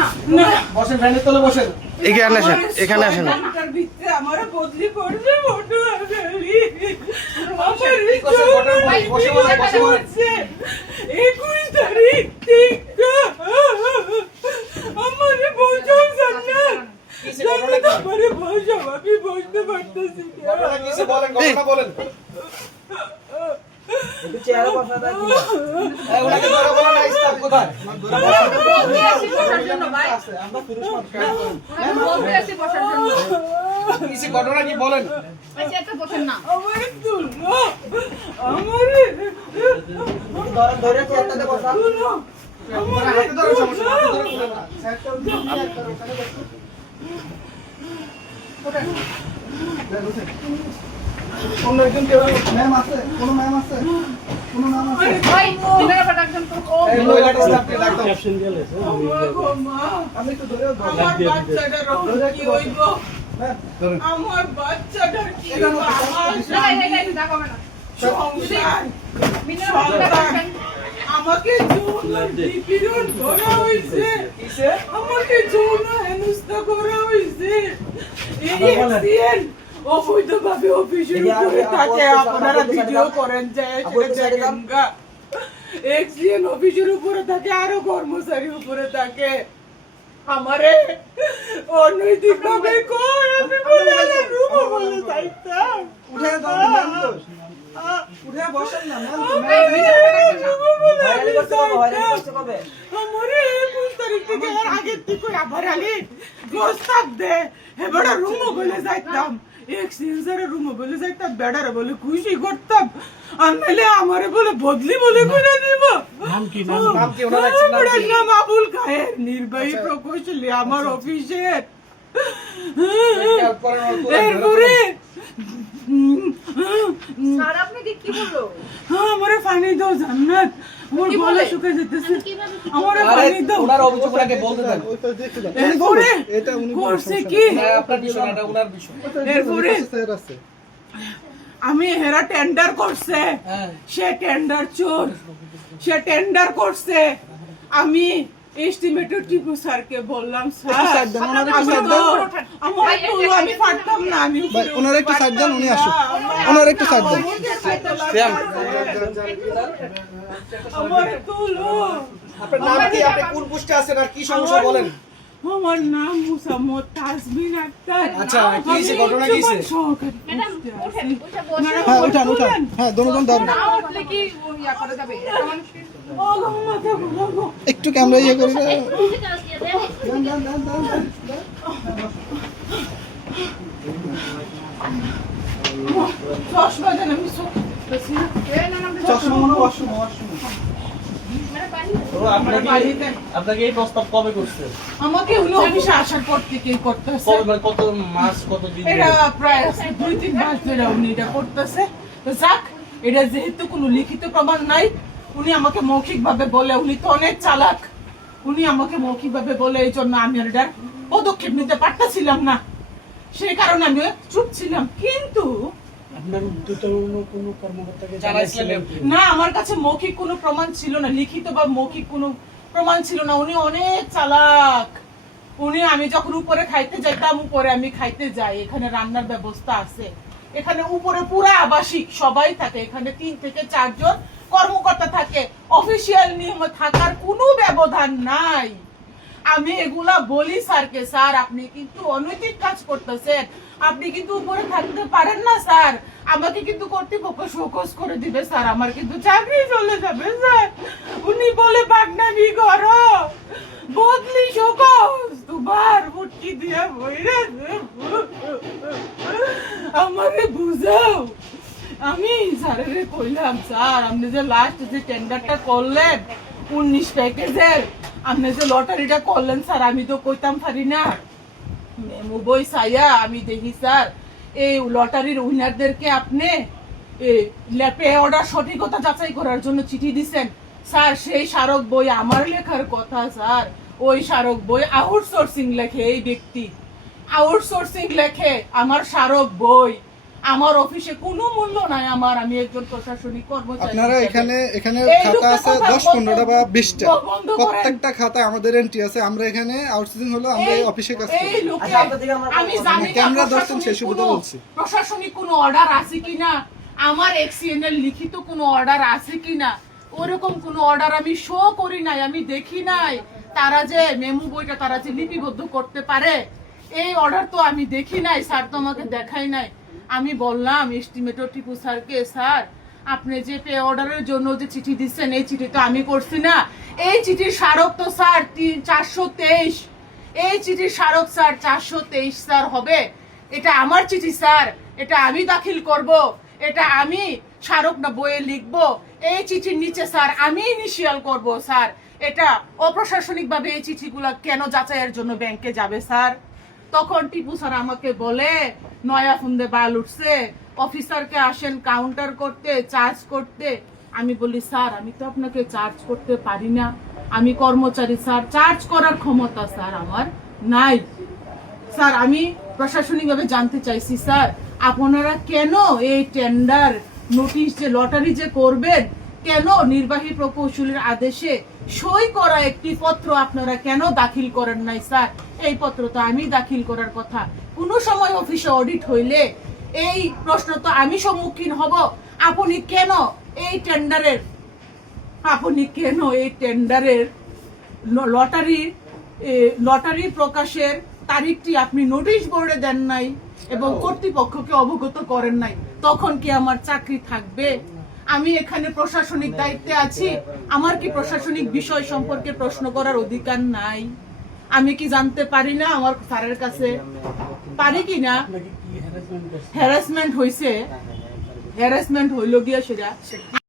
না না বসেন, ফ্যানের তলে বসেন। এখানে আসেন, এখানে আসেন। ঘন্টার ভিতরে আমার বদলি করছে ফটো আগালি আমার কি করছে ঘটনা বলেন, বসে বলেন, বসে বলেন। 21 তারিখ থেকে আমারে বোঝাও জান্নাত কিসে ঘটনা কি? আমারে বোঝাও আমি বুঝতে পারতেছি না। ঘটনা কিসে বলেন, ঘটনা বলেন। একটু চেহারা বসা দাও এই ওনাকে ধরে বলেন না, স্টাফ কোথায়? বলতে আসি বসার জন্য ভাই আছে, আমরা পুরুষ মানুষ, কাজ করেন। বলতে আসি বসার জন্য কিসে ঘটনা কি বলেন? আচ্ছা একটা বসেন না আমারে তুলো আমারে ধরে চেহারাতে বসা তুলো আপনারা হাতে ধরে সমস্যা, হাতে ধরে বলেন না। সাইডটা উঠিয়ে দিয়ে একটা ওখানে বসুন। অন্য একজন কেউ ম্যাম আছে? কোনো ম্যাম আছে? কোনো ম্যাম আছে? ভাই দিনের পর একজন তো এই মহিলাটা স্টাফকে ডাকো। আমার গো মা আমি একটু ধরেও ধরো। আমার বাচ্চাটার কি হইব হ্যাঁ, ধরেন। আমার বাচ্চাটার কি হইব আমার এই দেখো না সংসার দিনের পর একজন আমাকে যৌন নিপীড়ন করা হয়েছে কিসে? আমাকে যৌন হেনস্থা করা হয়েছে এই এক্সিডেন্ট অবৈধভাবে অফিসের উপরে থাকে আপনারা ভিডিও করেন যায় সেটা দেখেন গা এক্সিডেন্ট অফিসের উপরে থাকে আরো কর্মচারী উপরে থাকে আমারে অনৈতিক ভাবে কই আমি বলে রূপ বলে চাইতাম উঠে ধরেন, ম্যাম তো। উঠে বসেন না, ম্যাম তো, ম্যাম। ভাইরালি করতে কবে ভাইরালি করতে কবে আমারে 21 তারিখ থেকে এর আগের থেকে আবার আলি প্রস্তাব দে এবারে রুমও বলে যাইতাম এক্সচেঞ্জারে রুমও বলে যাইতাম বেড়ারে বলে খুশি করতাম আর নাহলে আমারে বলে বদলি বলে করে দিব নাম কি ওনার আছে, নাম আমার কি? নাম আবুল খায়ের নির্বাহী প্রকৌশলী আমার অফিসের খেয়াল করেন, ওর পুরো এরপরে স্যার আপনাকে কি বললো আমারে পানি দাও জান্নাত আমার কি গলা বলে? শুকিয়ে যেতেছে কিভাবে আমারে আরে, পানি দাও ওনার অভিযোগ ওনাকে বলতে দেন। এরপরে করছে কি না, আপনার বিষয় না, এটা ওনার বিষয়। এরপরে আমি হেরা টেন্ডার করছে হ্যাঁ। সে টেন্ডার চোর সে টেন্ডার করছে আমি এস্টিমেটেড টিপু স্যারকে বললাম স্যার আমি তো আমার তো আমি পারতাম না আমি ওনার একটু সাইড দেন, উনি আসুক। ওনার একটু সাইড দেন। আমার তুলো আপনার নাম কি? আপনি কোন পোস্টে আছেন আর কি সমস্যা বলেন? আমার নাম মুসাম্মদ তাসমিন আক্তার আচ্ছা, কি হয়েছে, ঘটনা কি হয়েছে? ম্যাডাম ওঠেন ওইটা বসে হ্যাঁ উঠান উঠান, হ্যাঁ দুজন ধরেন। না উঠলে কি ইয়া করা যাবে একটা মানুষকে একটু ক্যামেরা ইয়ে করে বসে দেন। চশমা দেন আমি চশমা মনে হয় ওয়াশরুমে, ওয়াশরুমে। আপনাকে এই প্রস্তাব কবে করছে? আমাকে উনি অফিসে আসার পর থেকেই করতেছে কত মাস কত দিন এটা প্রায় 2-3 মাস ধরে উনি এটা করতেছে তো যাক এটা যেহেতু কোনো লিখিত প্রমাণ নাই উনি আমাকে মৌখিক ভাবে বলে উনি তো অনেক চালাক উনি আমাকে মৌখিক ভাবে বলে এই জন্য আমি আর এটার পদক্ষেপ নিতে পারতেছিলাম না সেই কারণে আমি চুপ ছিলাম কিন্তু আপনার উদ্যতন কোনো কর্মকর্তাকে জানাইছিলেন? না আমার কাছে মৌখিক কোনো প্রমাণ ছিল না লিখিত বা মৌখিক কোনো প্রমাণ ছিল না উনি অনেক চালাক উনি আমি যখন উপরে খাইতে যাইতাম উপরে আমি খাইতে যাই এখানে রান্নার ব্যবস্থা আছে এখানে উপরে পুরা আবাসিক সবাই থাকে এখানে 3 থেকে 4 জন কর্মকর্তা থাকে অফিসিয়াল নিয়ম থাকার কোনো ব্যবধান নাই আমি এগুলা বলি স্যারকে স্যার আপনি কিন্তু অনৈতিক কাজ করতেছেন আপনি কিন্তু উপরে থাকতে পারেন না স্যার আমাকে কিন্তু কর্তৃপক্ষ শোকজ করে দিবে স্যার আমার কিন্তু চাকরি চলে যাবে স্যার উনি বলে বাগনামি করো বদলি শোকজ তোমার মুটকি দিয়ে বইরে আমারে বুঝাও আমি স্যারেরে কইলাম স্যার আপনি যে লাস্ট যে টেন্ডারটা করলেন 19 প্যাকেজের আপনি যে লটারিটা করলেন স্যার আমি তো কইতাম পারি না মেমু বই সাইয়া আমি দেখি স্যার এই লটারির উইনারদেরকে আপনি ল্যাপে অর্ডার সঠিকতা যাচাই করার জন্য চিঠি দিছেন স্যার সেই স্মারক বই আমার লেখার কথা স্যার ওই স্মারক বই আউটসোর্সিং লেখে এই ব্যক্তি আউটসোর্সিং লেখে আমার স্মারক বই আমার অফিসে কোনো মূল্য নাই আমার, আমি একজন প্রশাসনিক কর্মচারী আপনারা হিসেবে। এখানে এই খাতা লোকটা আছে কথা 10-15টা বা 20টা, বন্ধ করেন। প্রত্যেকটা খাতা আমাদের এন্ট্রি আছে। আমরা এখানে আউটসোর্সিং হলো আমরা এই অফিসে কাজ করি। এই লোকে আচ্ছা, আপনার দিকে আমার আমি জানি না ক্যামেরা ধরছেন প্রশাসনিক সেই সুবিধা কোনো- বলছি। প্রশাসনিক কোনো অর্ডার আছে কিনা, আমার এক্সিএন এর লিখিত কোনো অর্ডার আছে কিনা, ওরকম কোনো অর্ডার আমি শো করি নাই, আমি দেখি নাই। তারা যে মেমো বইটা তারা যে লিপিবদ্ধ করতে পারে, এই অর্ডার তো আমি দেখি নাই, স্যার তো আমাকে দেখাই নাই। আমি বললাম এস্টিমেটর টিপু স্যারকে, স্যার আপনি যে পে অর্ডারের জন্য যে চিঠি দিচ্ছেন, এই চিঠি তো আমি করছি না, এই চিঠির স্মারক তো স্যার 423, এই চিঠির স্মারক স্যার 423 স্যার হবে। এটা আমার চিঠি স্যার, এটা আমি দাখিল করব, এটা আমি স্মারক না বইয়ে লিখবো, এই চিঠির নিচে স্যার আমি ইনিশিয়াল করব স্যার। এটা অপ্রশাসনিক ভাবে এই চিঠিগুলো কেন যাচাইয়ের জন্য ব্যাংকে যাবে স্যার? তখন টিপু স্যার আমাকে বলে, নয়া ফুন্দে বাল উঠছে, অফিসারকে আসেন কাউন্টার করতে, চার্জ করতে। আমি বলি স্যার আমি তো আপনাকে চার্জ করতে পারি না, আমি কর্মচারী স্যার, চার্জ করার ক্ষমতা স্যার আমার নাই। স্যার আমি প্রশাসনিকভাবে জানতে চাইছি স্যার, আপনারা কেন এই টেন্ডার নোটিশ যে লটারি যে করবেন, কেন নির্বাহী প্রকৌশলীর আদেশে সই করা একটি পত্র আপনারা কেন দাখিল করেন নাই স্যার? এই পত্র তো আমি দাখিল করার কথা। কোনো সময় অফিসে অডিট হইলে এই প্রশ্ন তো আমি সম্মুখীন হব, আপনি কেন এই টেন্ডারের লটারি প্রকাশের তারিখটি আপনি নোটিশ বোর্ডে দেন নাই এবং কর্তৃপক্ষকে অবগত করেন নাই? তখন কি আমার চাকরি থাকবে? আমি এখানে প্রশাসনিক দায়িত্বে আছি, আমার কি প্রশাসনিক বিষয় সম্পর্কে প্রশ্ন করার অধিকার নাই? আমি কি জানতে পারি না আমার স্যারের কাছে? পারি কি না? আপনাকে কি হ্যারাসমেন্ট করছে? হ্যারাসমেন্ট হইল গিয়া সেটা